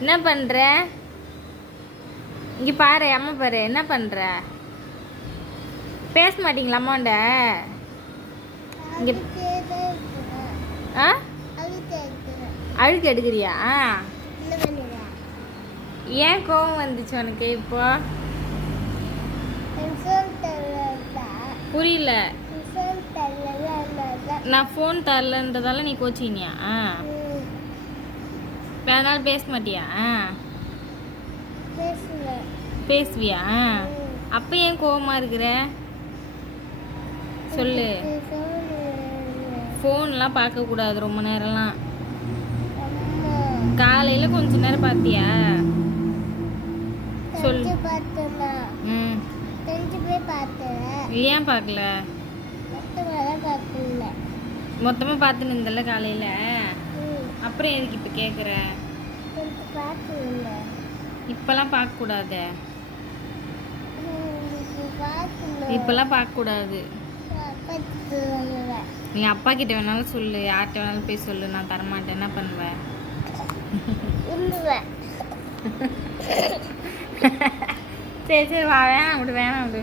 என்ன பண்ணுற? இங்கே பாரு, அம்மா பாரு, என்ன பண்ணுற? பேச மாட்டீங்களா அம்மாண்ட? இங்கே ஆ அழுக்கு எடுக்கிறியா? ஏன் கோவம் வந்துச்சு உனக்கு இப்போ? புரியல. நான் ஃபோன் தரலன்றதால நீ கோச்சினியா? வேற நாள் பேச மாட்டியா? பேசுவியா? அப்போ ஏன் கோவமா இருக்கிற சொல்லு. ஃபோன்லாம் பார்க்கக்கூடாது ரொம்ப நேரம்லாம். காலையில் கொஞ்ச நேரம் பார்த்தியா சொல்லு. ம் ஏன் பார்க்கல? மொத்தமாக பார்த்துன்னு இருந்தல காலையில், அப்புறம் எதுக்கு இப்போ கேட்குற? இப்போல்லாம் பார்க்கக்கூடாது. இப்போல்லாம் பார்க்கக்கூடாது. நீ அப்பா கிட்ட வேணாலும் சொல்லு, யார்கிட்ட வேணாலும் போய் சொல்லு, நான் தரமாட்டேன். என்ன பண்ணுவேன்? சரி சரி வா, வேணாம் விடு, வேணாம் விடு.